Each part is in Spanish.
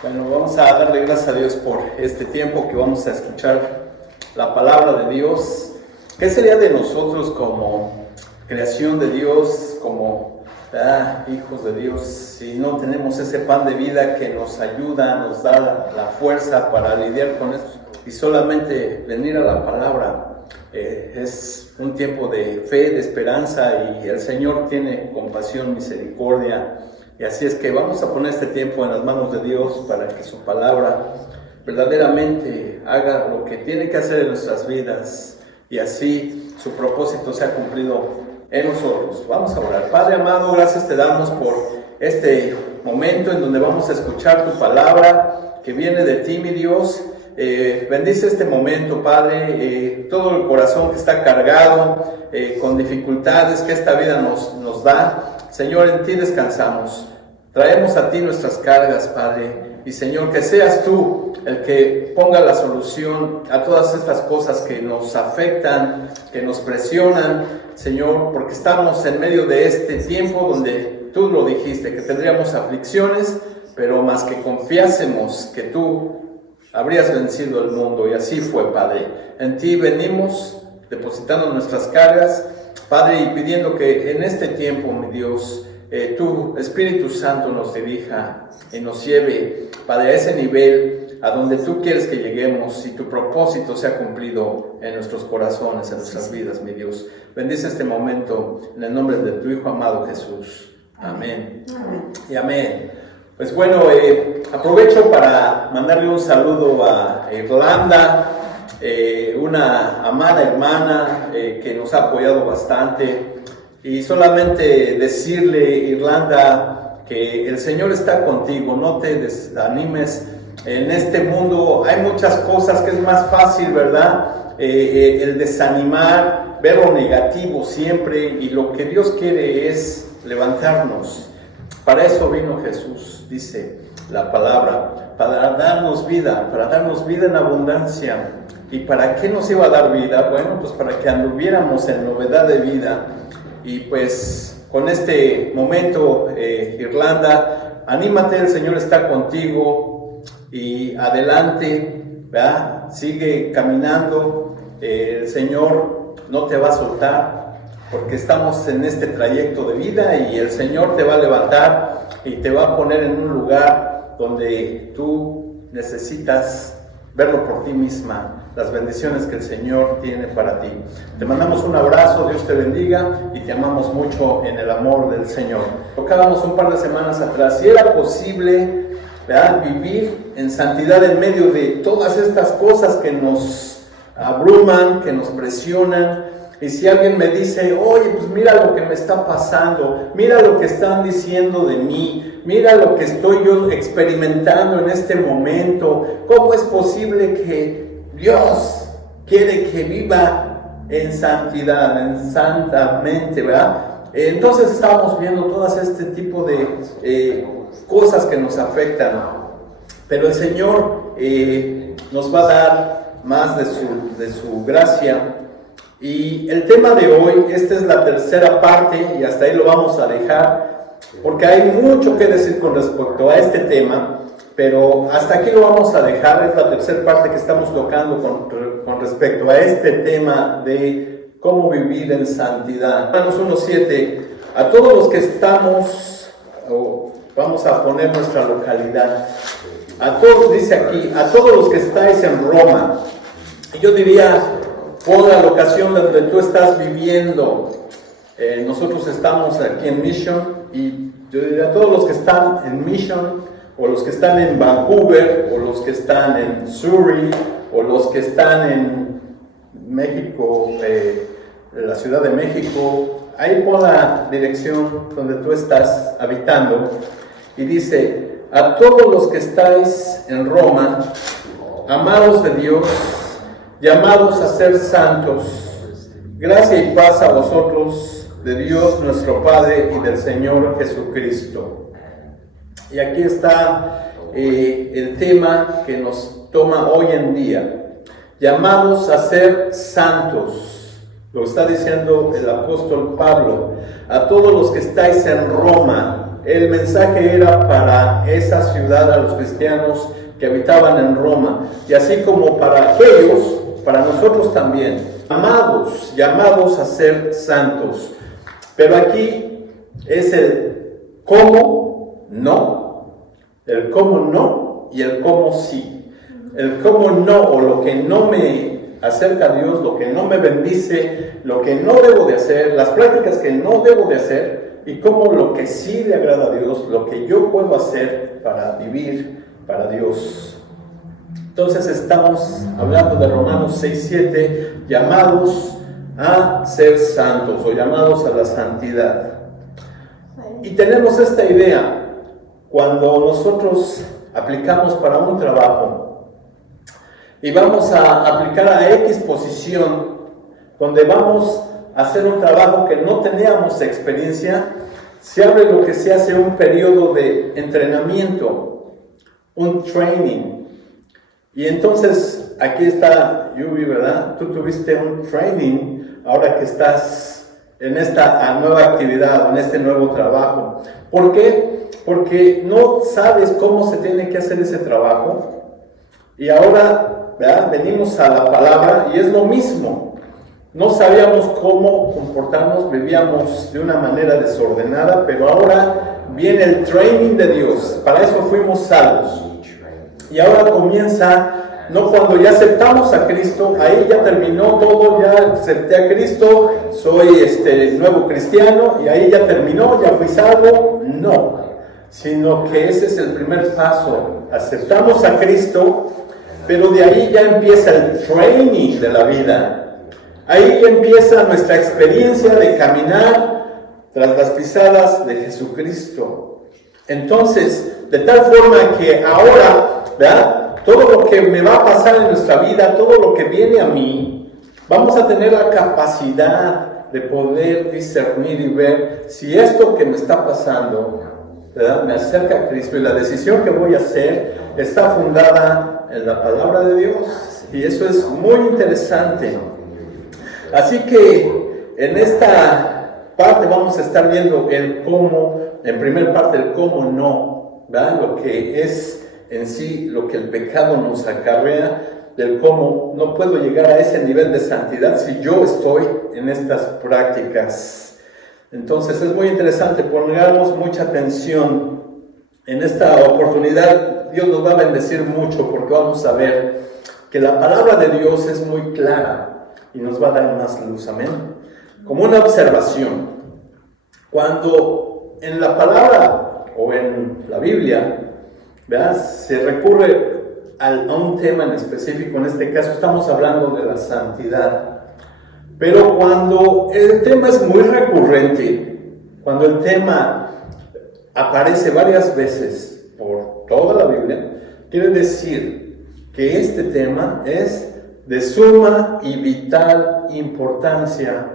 Bueno, vamos a darle gracias a Dios por este tiempo que vamos a escuchar la palabra de Dios. ¿Qué sería de nosotros como creación de Dios, como hijos de Dios, si no tenemos ese pan de vida que nos ayuda, nos da la fuerza para lidiar con esto? Y solamente venir a la palabra es un tiempo de fe, de esperanza, y el Señor tiene compasión, misericordia. Y así es que vamos a poner este tiempo en las manos de Dios para que su palabra verdaderamente haga lo que tiene que hacer en nuestras vidas y así su propósito sea cumplido en nosotros. Vamos a orar. Padre amado, gracias te damos por este momento en donde vamos a escuchar tu palabra que viene de ti, mi Dios. Bendice este momento, Padre, todo el corazón que está cargado con dificultades que esta vida nos da. Señor, en ti descansamos, traemos a ti nuestras cargas, Padre, y Señor, que seas tú el que ponga la solución a todas estas cosas que nos afectan, que nos presionan, Señor, porque estamos en medio de este tiempo donde tú lo dijiste, que tendríamos aflicciones, pero más que confiásemos que tú habrías vencido el mundo, y así fue, Padre. En ti venimos depositando nuestras cargas, Padre, y pidiendo que en este tiempo, mi Dios, tu Espíritu Santo nos dirija y nos lleve, Padre, a ese nivel a donde tú quieres que lleguemos y tu propósito sea cumplido en nuestros corazones, en nuestras vidas, mi Dios. Bendice este momento en el nombre de tu Hijo amado Jesús. Amén. Amén. Y amén. Pues bueno, aprovecho para mandarle un saludo a Irlanda, una amada hermana que nos ha apoyado bastante, y solamente decirle, Irlanda, que el Señor está contigo, no te desanimes. En este mundo hay muchas cosas que es más fácil, ¿verdad? El desanimar, ver lo negativo siempre, y lo que Dios quiere es levantarnos. Para eso vino Jesús, dice la palabra, para darnos vida en abundancia. ¿Y para qué nos iba a dar vida? Bueno, pues para que anduviéramos en novedad de vida. Y pues con este momento, Irlanda, anímate, el Señor está contigo y adelante, ¿verdad? Sigue caminando, el Señor no te va a soltar, porque estamos en este trayecto de vida y el Señor te va a levantar y te va a poner en un lugar donde tú necesitas verlo por ti misma, las bendiciones que el Señor tiene para ti. Te mandamos un abrazo, Dios te bendiga y te amamos mucho en el amor del Señor. Tocábamos un par de semanas atrás si era posible, ¿verdad?, vivir en santidad en medio de todas estas cosas que nos abruman, que nos presionan. Y si alguien me dice, oye, pues mira lo que me está pasando, mira lo que están diciendo de mí, mira lo que estoy yo experimentando en este momento, ¿cómo es posible que Dios quiere que viva en santidad, en santamente, ¿verdad? Entonces estamos viendo todas este tipo de cosas que nos afectan, pero el Señor nos va a dar más de su gracia. Y el tema de hoy, esta es la tercera parte y hasta ahí lo vamos a dejar, porque hay mucho que decir con respecto a este tema, pero hasta aquí lo vamos a dejar. Es la tercera parte que estamos tocando con respecto a este tema de cómo vivir en santidad. Romanos 1:7, a todos los que estamos, vamos a poner nuestra localidad, a todos, dice aquí, a todos los que estáis en Roma, y yo diría, por la locación donde tú estás viviendo. Nosotros estamos aquí en Mission, y yo diría a todos los que están en Mission, o los que están en Vancouver, o los que están en Surrey, o los que están en México, la Ciudad de México. Ahí pon la dirección donde tú estás habitando y dice, a todos los que estáis en Roma, amados de Dios, llamados a ser santos, gracia y paz a vosotros de Dios nuestro Padre y del Señor Jesucristo. Y aquí está el tema que nos toma hoy en día, llamados a ser santos. Lo está diciendo el apóstol Pablo, a todos los que estáis en Roma, el mensaje era para esa ciudad, a los cristianos que habitaban en Roma, y así como para aquellos, para nosotros también, llamados a ser santos. Pero aquí es el cómo no y el cómo sí. El cómo no, o lo que no me acerca a Dios, lo que no me bendice, lo que no debo de hacer, las prácticas que no debo de hacer, y cómo lo que sí le agrada a Dios, lo que yo puedo hacer para vivir para Dios. Entonces estamos hablando de Romanos 6:7, llamados a ser santos o llamados a la santidad. Y tenemos esta idea, cuando nosotros aplicamos para un trabajo y vamos a aplicar a X posición, donde vamos a hacer un trabajo que no teníamos experiencia, se abre lo que se hace un periodo de entrenamiento, un training. Y entonces, aquí está Yubi, ¿verdad? Tú tuviste un training ahora que estás en esta nueva actividad, en este nuevo trabajo. ¿Por qué? Porque no sabes cómo se tiene que hacer ese trabajo. Y ahora, ¿verdad? Venimos a la palabra y es lo mismo. No sabíamos cómo comportarnos, vivíamos de una manera desordenada, pero ahora viene el training de Dios. Para eso fuimos salvos. Y ahora comienza, no cuando ya aceptamos a Cristo, ahí ya terminó todo, ya acepté a Cristo, soy nuevo cristiano y ahí ya terminó, ya fui salvo. No, sino que ese es el primer paso. Aceptamos a Cristo, pero de ahí ya empieza el training de la vida. Ahí empieza nuestra experiencia de caminar tras las pisadas de Jesucristo. Entonces, de tal forma que ahora, ¿verdad? Todo lo que me va a pasar en nuestra vida, todo lo que viene a mí, vamos a tener la capacidad de poder discernir y ver si esto que me está pasando, ¿verdad?, me acerca a Cristo, y la decisión que voy a hacer está fundada en la palabra de Dios. Y eso es muy interesante. Así que en esta parte vamos a estar viendo el cómo, en primer parte el cómo no, ¿verdad?, lo que es en sí lo que el pecado nos acarrea, del cómo no puedo llegar a ese nivel de santidad si yo estoy en estas prácticas. Entonces es muy interesante, pongamos mucha atención. En esta oportunidad Dios nos va a bendecir mucho, porque vamos a ver que la palabra de Dios es muy clara y nos va a dar más luz, amén. Como una observación, cuando en la palabra o en la Biblia, ¿verdad?, se recurre a un tema en específico, en este caso estamos hablando de la santidad, pero cuando el tema es muy recurrente, cuando el tema aparece varias veces por toda la Biblia, quiere decir que este tema es de suma y vital importancia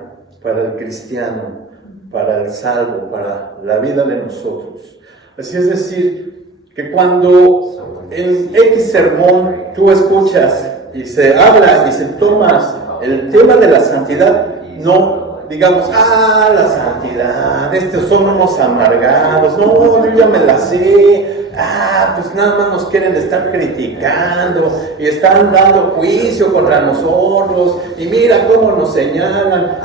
para el cristiano, para el salvo, para la vida de nosotros. Así es decir, que cuando en X sermón tú escuchas y se habla y se toma el tema de la santidad, no digamos, la santidad, estos son unos amargados, no, yo ya me la sé, pues nada más nos quieren estar criticando y están dando juicio contra nosotros y mira cómo nos señalan.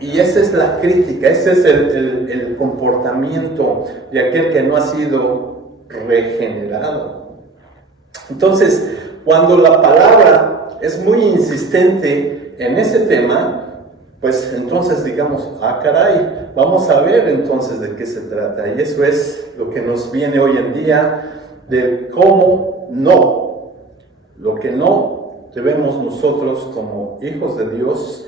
Y esa es la crítica, ese es el comportamiento de aquel que no ha sido regenerado. Entonces, cuando la palabra es muy insistente en ese tema, pues entonces digamos, caray, vamos a ver entonces de qué se trata. Y eso es lo que nos viene hoy en día, de cómo no, lo que no debemos nosotros como hijos de Dios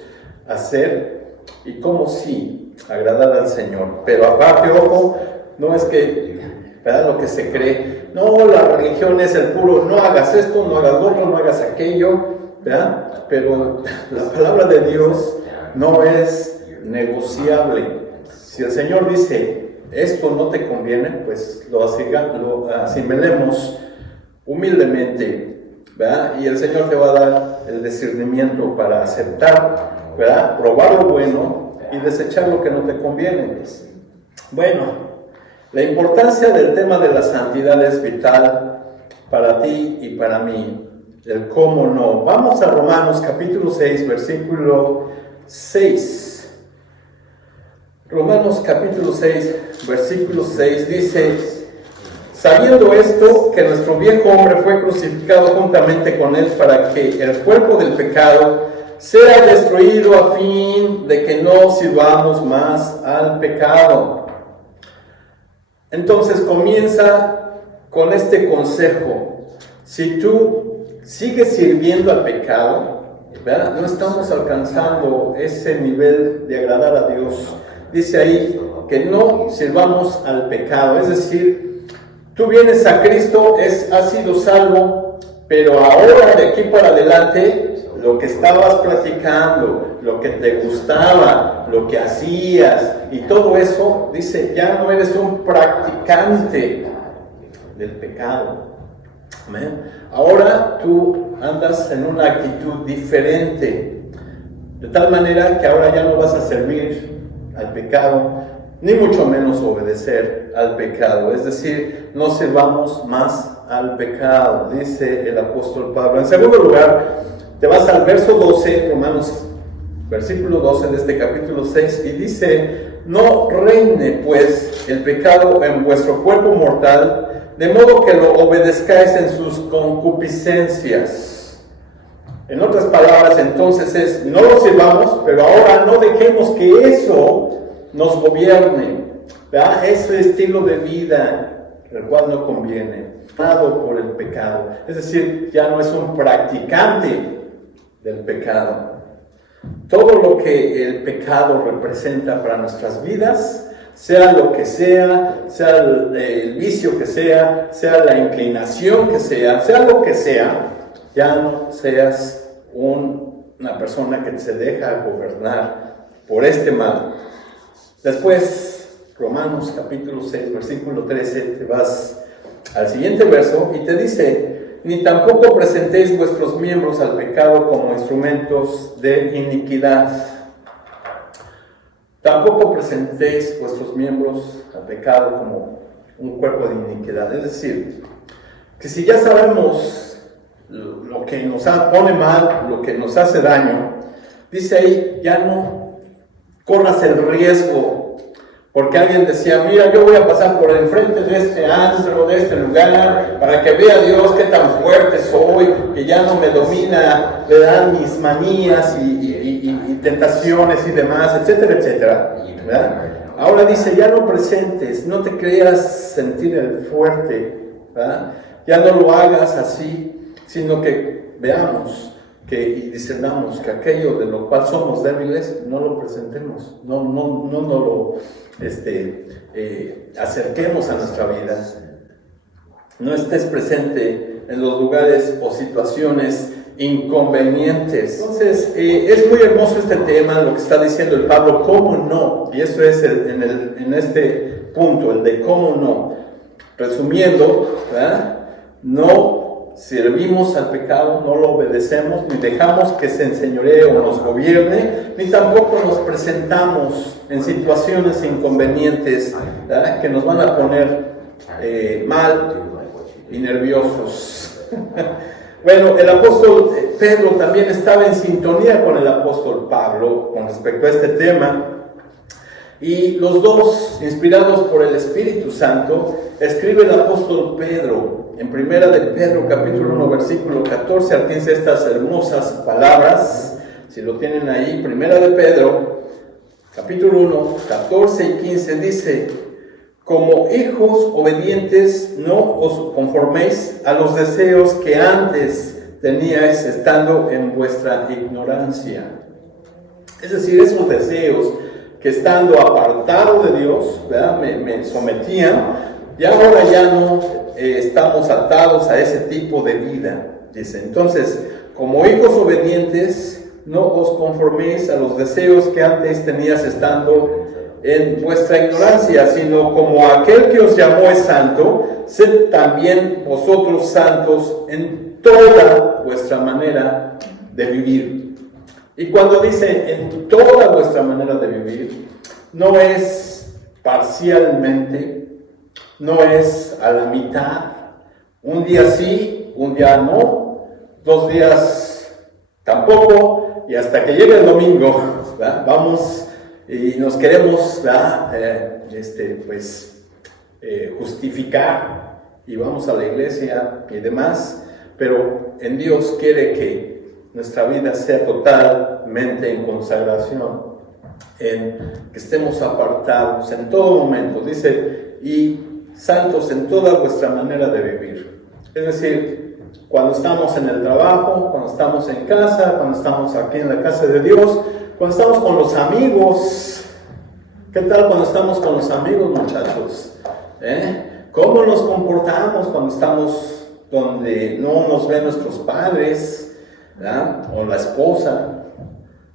hacer, y cómo sí agradar al Señor. Pero aparte, ojo, no es que, ¿verdad?, lo que se cree, no, la religión es el puro, no hagas esto, no hagas lo otro, no hagas aquello, ¿verdad? Pero la palabra de Dios no es negociable. Si el Señor dice, esto no te conviene, pues lo asimilemos humildemente, ¿verdad? Y el Señor te va a dar el discernimiento para aceptar, ¿verdad?, probar lo bueno y desechar lo que no te conviene. Bueno, La importancia del tema de la santidad es vital para ti y para mí. El cómo no. Vamos a Romanos capítulo 6, versículo 6. Romanos capítulo 6, versículo 6 dice: sabiendo esto, que nuestro viejo hombre fue crucificado juntamente con él para que el cuerpo del pecado sea destruido a fin de que no sirvamos más al pecado. Entonces comienza con este consejo. Si tú sigues sirviendo al pecado, ¿verdad?, no estamos alcanzando ese nivel de agradar a Dios. Dice ahí que no sirvamos al pecado, es decir, tú vienes a Cristo, has sido salvo, pero ahora de aquí para adelante, lo que estabas practicando, lo que te gustaba, lo que hacías y todo eso, dice, ya no eres un practicante del pecado. Amén. Ahora tú andas en una actitud diferente, de tal manera que ahora ya no vas a servir al pecado, ni mucho menos obedecer al pecado. Es decir, no sirvamos más al pecado, dice el apóstol Pablo. En segundo lugar, te vas al verso 12, Romanos, versículo 12 de este capítulo 6, y dice: no reine pues el pecado en vuestro cuerpo mortal, de modo que lo obedezcáis en sus concupiscencias. En otras palabras, entonces es, no lo sirvamos, pero ahora no dejemos que eso nos gobierne, ¿verdad? Ese estilo de vida, el cual no conviene, por el pecado. Es decir, ya no es un practicante del pecado. Todo lo que el pecado representa para nuestras vidas, sea lo que sea el vicio que sea la inclinación que sea lo que sea, ya no seas una persona que se deja gobernar por este mal. Después, Romanos capítulo 6, versículo 13, te vas al siguiente verso y te dice: ni tampoco presentéis vuestros miembros al pecado como instrumentos de iniquidad. Tampoco presentéis vuestros miembros al pecado como un cuerpo de iniquidad. Es decir, que si ya sabemos lo que nos pone mal, lo que nos hace daño, dice ahí, ya no corras el riesgo. Porque alguien decía: mira, yo voy a pasar por el frente de este antro, de este lugar, para que vea Dios qué tan fuerte soy, que ya no me domina, le dan mis manías y tentaciones y demás, etcétera, etcétera, ¿verdad? Ahora dice: ya no presentes, no te creas sentir el fuerte, ¿verdad? Ya no lo hagas así, sino que veamos y discernamos que aquello de lo cual somos débiles, no lo presentemos, no lo acerquemos a nuestra vida. No estés presente en los lugares o situaciones inconvenientes. Entonces, es muy hermoso este tema, lo que está diciendo el Pablo, cómo no, y eso es en este punto, el de cómo no. Resumiendo, ¿verdad? No servimos al pecado, no lo obedecemos, ni dejamos que se enseñoree o nos gobierne, ni tampoco nos presentamos en situaciones inconvenientes, ¿verdad?, que nos van a poner mal y nerviosos. Bueno, el apóstol Pedro también estaba en sintonía con el apóstol Pablo con respecto a este tema. Y los dos, inspirados por el Espíritu Santo, escribe el apóstol Pedro, en primera de Pedro, capítulo 1, versículo 14 al 15, estas hermosas palabras. Si lo tienen ahí, primera de Pedro, capítulo 1, 14 y 15, dice: como hijos obedientes, no os conforméis a los deseos que antes teníais estando en vuestra ignorancia. Es decir, esos deseos que estando apartado de Dios, ¿verdad?, me sometían, y ahora ya no estamos atados a ese tipo de vida, dice. Entonces, como hijos obedientes, no os conforméis a los deseos que antes tenías estando en vuestra ignorancia, sino como aquel que os llamó es santo, sed también vosotros santos en toda vuestra manera de vivir. Y cuando dice en toda vuestra manera de vivir, no es parcialmente, no es a la mitad, un día sí, un día no, 2 días tampoco, y hasta que llegue el domingo, ¿verdad? Vamos y nos queremos, ¿verdad? Justificar y vamos a la iglesia y demás, pero en Dios quiere que nuestra vida sea totalmente en consagración, en que estemos apartados en todo momento, dice, y santos en toda vuestra manera de vivir. Es decir, cuando estamos en el trabajo, cuando estamos en casa, cuando estamos aquí en la casa de Dios, cuando estamos con los amigos. ¿Qué tal cuando estamos con los amigos, muchachos? ¿Cómo nos comportamos cuando estamos donde no nos ven nuestros padres, ¿verdad? O la esposa,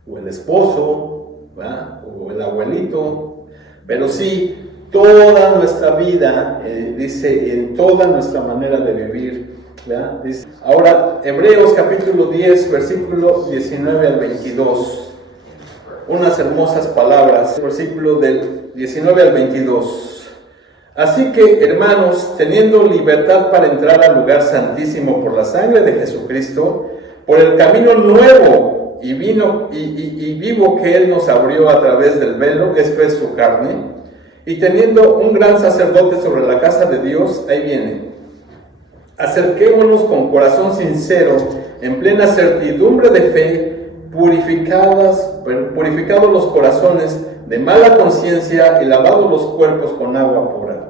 o el esposo, ¿verdad? O el abuelito? Pero sí, toda nuestra vida, dice, en toda nuestra manera de vivir, ¿verdad? Dice, ahora, Hebreos capítulo 10, versículo 19 al 22. Unas hermosas palabras, versículo del 19 al 22. Así que, hermanos, teniendo libertad para entrar al lugar santísimo por la sangre de Jesucristo, por el camino nuevo y vivo que Él nos abrió a través del velo, esto es su carne, y teniendo un gran sacerdote sobre la casa de Dios, ahí viene, acerquémonos con corazón sincero, en plena certidumbre de fe, purificados los corazones de mala conciencia y lavados los cuerpos con agua pura.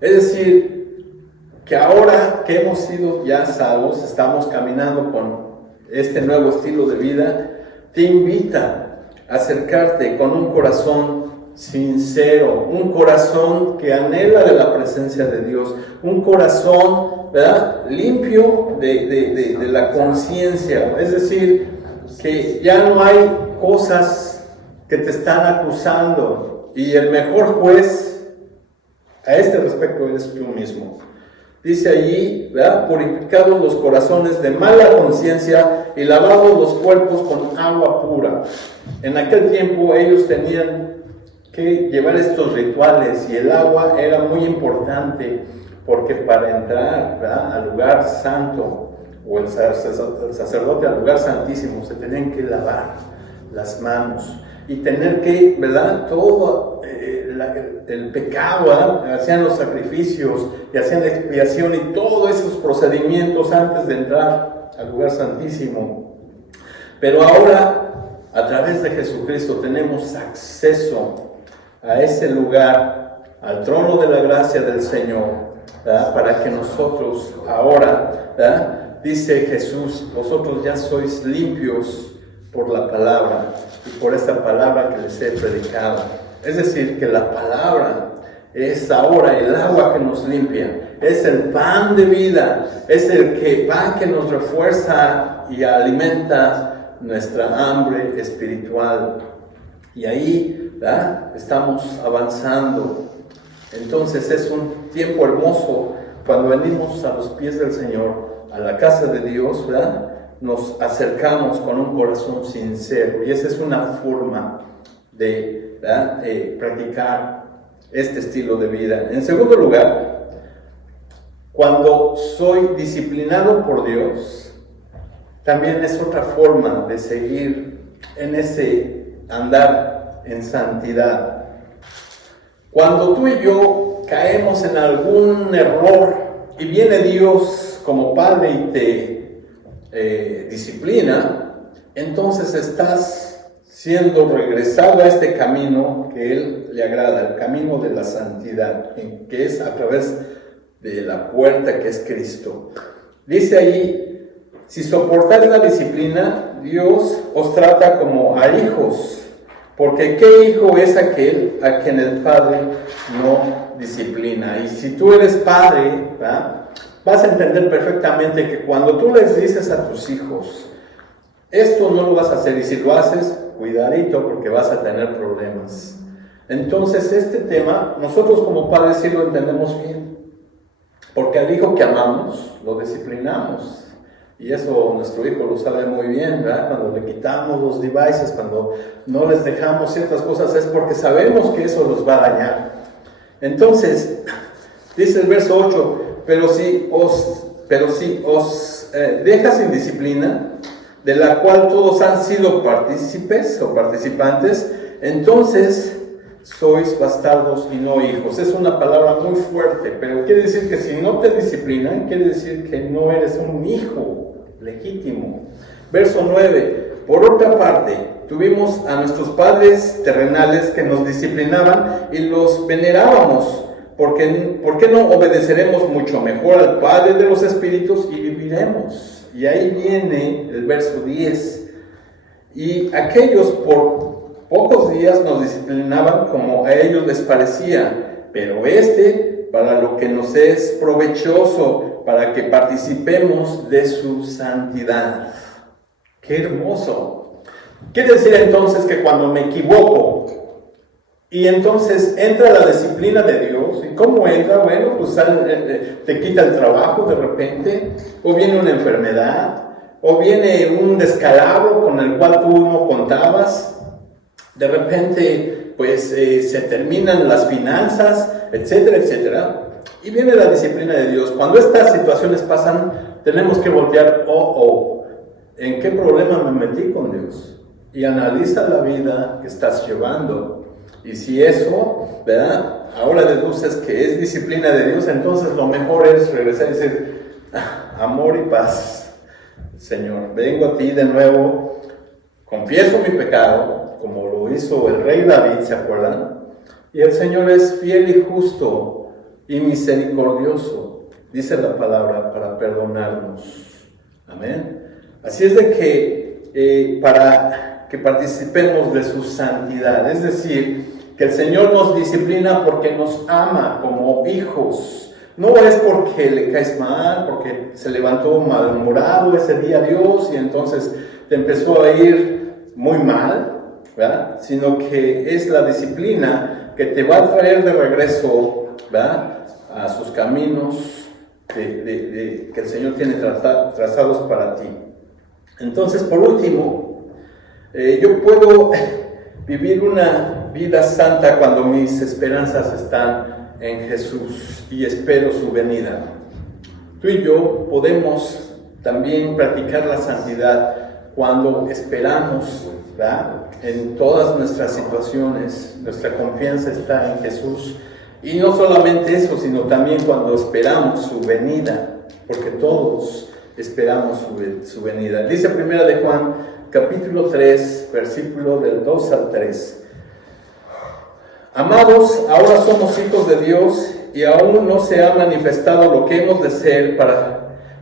Es decir, que ahora que hemos sido ya salvos, estamos caminando con este nuevo estilo de vida, te invita a acercarte con un corazón sincero, un corazón que anhela de la presencia de Dios, un corazón, ¿verdad?, limpio de la conciencia, es decir, que ya no hay cosas que te están acusando, y el mejor juez a este respecto eres tú mismo. Dice allí, ¿verdad?, purificados los corazones de mala conciencia y lavados los cuerpos con agua pura. En aquel tiempo ellos tenían que llevar estos rituales y el agua era muy importante porque para entrar, ¿verdad?, al lugar santo o el sacerdote al lugar santísimo se tenían que lavar las manos y tener que, ¿verdad?, todo el pecado, ¿verdad?, hacían los sacrificios y hacían la expiación y todos esos procedimientos antes de entrar al lugar santísimo. Pero ahora, a través de Jesucristo tenemos acceso a ese lugar, al trono de la gracia del Señor, ¿verdad?, para que nosotros ahora, ¿verdad?, dice Jesús, vosotros ya sois limpios por la palabra y por esta palabra que les he predicado. Es decir, que la palabra es ahora el agua que nos limpia, es el pan de vida, es el pan que nos refuerza y alimenta nuestra hambre espiritual. Y ahí, ¿verdad?, estamos avanzando. Entonces es un tiempo hermoso cuando venimos a los pies del Señor, a la casa de Dios, ¿verdad?, nos acercamos con un corazón sincero, y esa es una forma de, ¿verdad?, practicar este estilo de vida. En segundo lugar, cuando soy disciplinado por Dios, también es otra forma de seguir en ese andar en santidad. Cuando tú y yo caemos en algún error y viene Dios como Padre y te disciplina, entonces estás siendo regresado a este camino que Él le agrada, el camino de la santidad, que es a través de la puerta que es Cristo. Dice ahí, si soportáis la disciplina, Dios os trata como a hijos, porque ¿qué hijo es aquel a quien el Padre no disciplina? Y si tú eres padre, ¿verdad?, vas a entender perfectamente que cuando tú les dices a tus hijos, esto no lo vas a hacer, y si lo haces, cuidadito porque vas a tener problemas. Entonces este tema, nosotros como padres sí lo entendemos bien, porque al hijo que amamos, lo disciplinamos. Y eso nuestro hijo lo sabe muy bien, ¿verdad? Cuando le quitamos los devices, cuando no les dejamos ciertas cosas, es porque sabemos que eso los va a dañar. Entonces, dice el verso 8, pero si os dejas sin disciplina, de la cual todos han sido partícipes o participantes, entonces sois bastardos y no hijos. Es una palabra muy fuerte, pero quiere decir que si no te disciplinan, quiere decir que no eres un hijo legítimo. Verso 9, por otra parte, tuvimos a nuestros padres terrenales que nos disciplinaban y los venerábamos. ¿Por qué no obedeceremos mucho mejor al Padre de los Espíritus y viviremos? Y ahí viene el verso 10. Y aquellos por pocos días nos disciplinaban como a ellos les parecía, pero para lo que nos es provechoso, para que participemos de su santidad. ¡Qué hermoso! Quiere decir entonces que cuando me equivoco, y entonces entra la disciplina de Dios. ¿Y cómo entra? Bueno, pues te quita el trabajo de repente, o viene una enfermedad, o viene un descalabro con el cual tú no contabas. De repente, pues se terminan las finanzas, etcétera, etcétera. Y viene la disciplina de Dios. Cuando estas situaciones pasan, tenemos que voltear, ¿en qué problema me metí con Dios? Y analiza la vida que estás llevando. Y si eso, ¿verdad? Ahora deduces que es disciplina de Dios, entonces lo mejor es regresar y decir, amor y paz, Señor, vengo a ti de nuevo, confieso mi pecado, como lo hizo el rey David, ¿se acuerdan? Y el Señor es fiel y justo y misericordioso, dice la palabra, para perdonarnos. Amén. Así es de que para que participemos de su santidad, es decir, que el Señor nos disciplina porque nos ama como hijos. No es porque le caes mal, porque se levantó malhumorado ese día Dios y entonces te empezó a ir muy mal, ¿verdad? Sino que es la disciplina que te va a traer de regreso, ¿verdad?, a sus caminos que el Señor tiene trazados para ti. Entonces, por último, yo puedo vivir una vida santa cuando mis esperanzas están en Jesús y espero su venida. Tú y yo podemos también practicar la santidad cuando esperamos, ¿verdad?, en todas nuestras situaciones. Nuestra confianza está en Jesús. Y no solamente eso, sino también cuando esperamos su venida, porque todos esperamos su venida. Dice 1 de Juan, capítulo 3, versículo del 2 al 3. Amados, ahora somos hijos de Dios y aún no se ha manifestado lo que hemos de ser,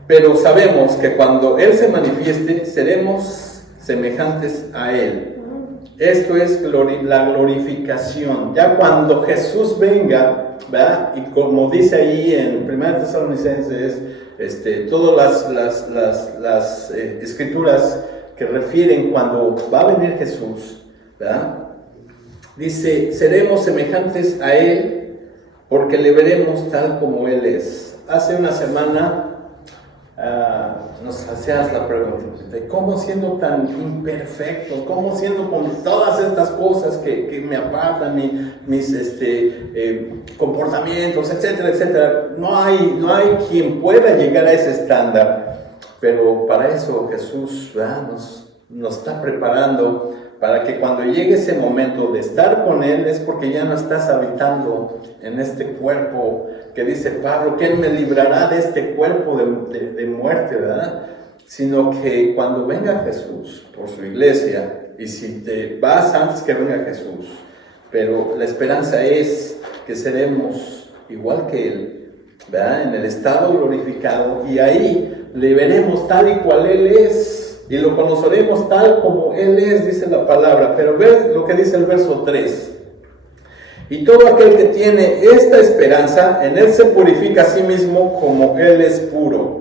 pero sabemos que cuando Él se manifieste, seremos semejantes a Él. Esto es la glorificación. Ya cuando Jesús venga, ¿verdad? Y como dice ahí en 1 Tesalonicenses, todas las escrituras que refieren cuando va a venir Jesús, ¿verdad? Dice, seremos semejantes a Él porque le veremos tal como Él es. Hace una semana nos hacías la pregunta, ¿cómo siendo tan imperfecto? ¿Cómo siendo con todas estas cosas que me apartan mis comportamientos, etcétera, etcétera? No hay quien pueda llegar a ese estándar, pero para eso Jesús, ¿verdad?, nos está preparando para que cuando llegue ese momento de estar con Él, es porque ya no estás habitando en este cuerpo que dice Pablo, que Él me librará de este cuerpo de muerte, ¿verdad? Sino que cuando venga Jesús por su iglesia, y si te vas antes que venga Jesús, pero la esperanza es que seremos igual que Él, ¿verdad?, en el estado glorificado, y ahí le veremos tal y cual Él es. Y lo conoceremos tal como Él es, dice la palabra. Pero ve lo que dice el verso 3. Y todo aquel que tiene esta esperanza, en Él se purifica a sí mismo como Él es puro.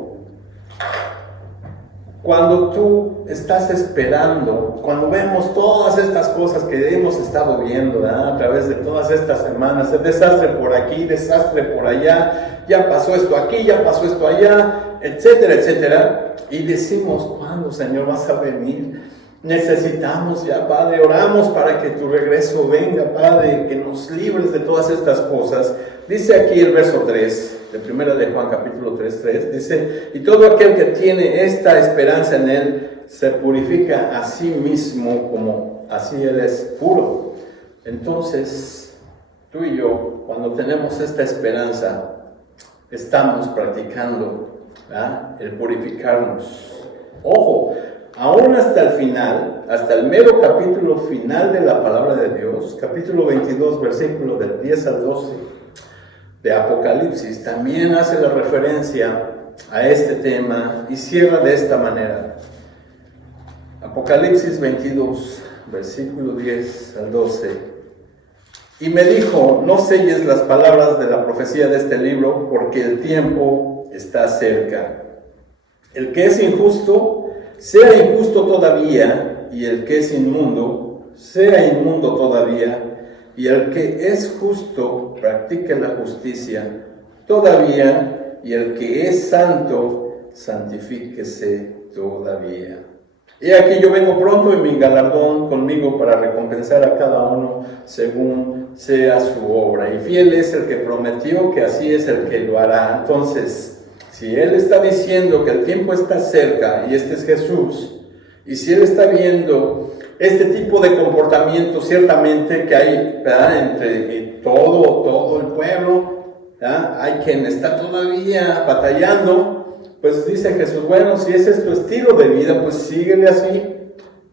Cuando tú estás esperando, cuando vemos todas estas cosas que hemos estado viendo, ¿verdad?, a través de todas estas semanas, el desastre por aquí, desastre por allá, ya pasó esto aquí, ya pasó esto allá, etcétera, etcétera, y decimos, ¿cuándo, Señor, vas a venir? necesitamos ya, Padre, oramos para que tu regreso venga, Padre, que nos libres de todas estas cosas. Dice aquí el verso 3, de 1 de Juan capítulo 3, dice, y todo aquel que tiene esta esperanza en él, se purifica a sí mismo como así él es puro. Entonces, tú y yo, cuando tenemos esta esperanza, estamos practicando, ¿verdad?, el purificarnos. Ojo, aún hasta el final, hasta el mero capítulo final de la palabra de Dios, capítulo 22, versículo del 10 al 12 de Apocalipsis, también hace la referencia a este tema y cierra de esta manera. Apocalipsis 22, versículo 10 al 12. Y me dijo, no selles las palabras de la profecía de este libro, porque el tiempo está cerca. El que es injusto, sea injusto todavía, y el que es inmundo, sea inmundo todavía, y el que es justo, practique la justicia todavía, y el que es santo, santifíquese todavía. He aquí yo vengo pronto y mi galardón conmigo para recompensar a cada uno según sea su obra. Y fiel es el que prometió, que así es el que lo hará. Entonces, si Él está diciendo que el tiempo está cerca, y este es Jesús, y si Él está viendo este tipo de comportamiento ciertamente que hay, ¿verdad?, entre todo el pueblo, ¿verdad?, hay quien está todavía batallando, pues dice Jesús, bueno, si ese es tu estilo de vida, pues síguele así,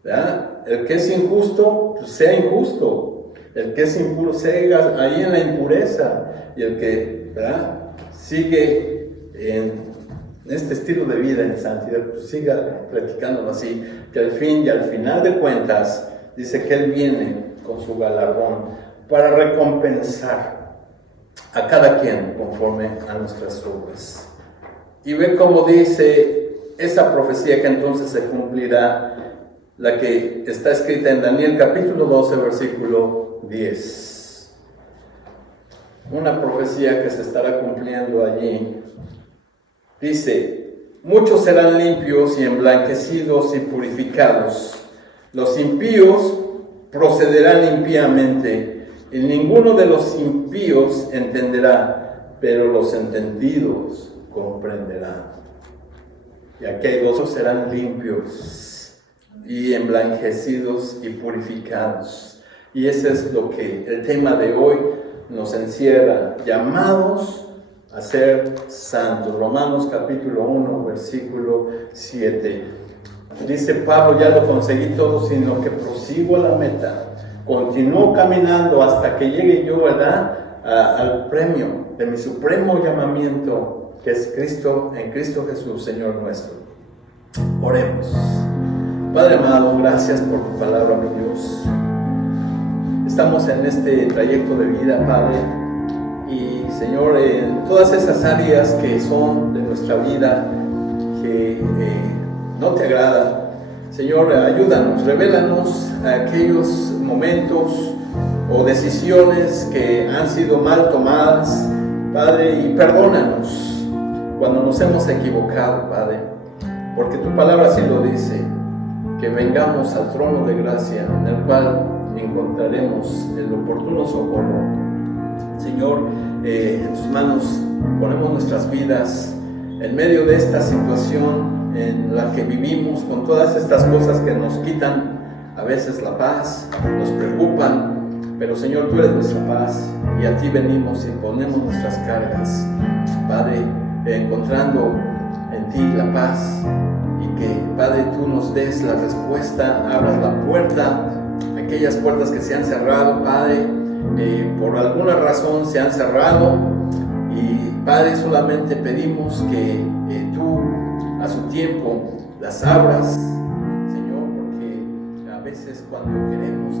¿verdad? El que es injusto, pues sea injusto. El que es impuro, siga ahí en la impureza. Y el que, ¿verdad?, sigue en este estilo de vida en santidad, pues siga practicándolo así. Que al fin y al final de cuentas, dice que Él viene con su galardón para recompensar a cada quien conforme a nuestras obras. Y ve cómo dice esa profecía que entonces se cumplirá, la que está escrita en Daniel capítulo 12, versículo 10. Una profecía que se estará cumpliendo allí. Dice, muchos serán limpios y emblanquecidos y purificados. Los impíos procederán impíamente, y ninguno de los impíos entenderá, pero los entendidos comprenderán. Y aquí hay dos: serán limpios y emblanquecidos y purificados. Y ese es lo que el tema de hoy nos encierra, llamados a ser santos. Romanos capítulo 1, versículo 7. Dice Pablo, ya lo conseguí todo, sino que prosigo a la meta. Continúo caminando hasta que llegue yo, ¿verdad?, al premio de mi supremo llamamiento, que es Cristo, en Cristo Jesús, Señor nuestro. Oremos. Padre amado, gracias por tu palabra, mi Dios. Estamos en este trayecto de vida, Padre, y Señor, en todas esas áreas que son de nuestra vida que no te agradan, Señor, ayúdanos, revélanos aquellos momentos o decisiones que han sido mal tomadas, Padre, y perdónanos cuando nos hemos equivocado, Padre, porque tu palabra sí lo dice, que vengamos al trono de gracia, en el cual encontraremos el oportuno socorro. Señor, en tus manos ponemos nuestras vidas en medio de esta situación en la que vivimos, con todas estas cosas que nos quitan a veces la paz, nos preocupan, pero Señor, tú eres nuestra paz, y a ti venimos y ponemos nuestras cargas, Padre, encontrando en ti la paz, y que, Padre, tú nos des la respuesta, abras la puerta, aquellas puertas que se han cerrado, Padre, por alguna razón se han cerrado, y Padre, solamente pedimos que tú a su tiempo las abras, Señor, porque a veces cuando queremos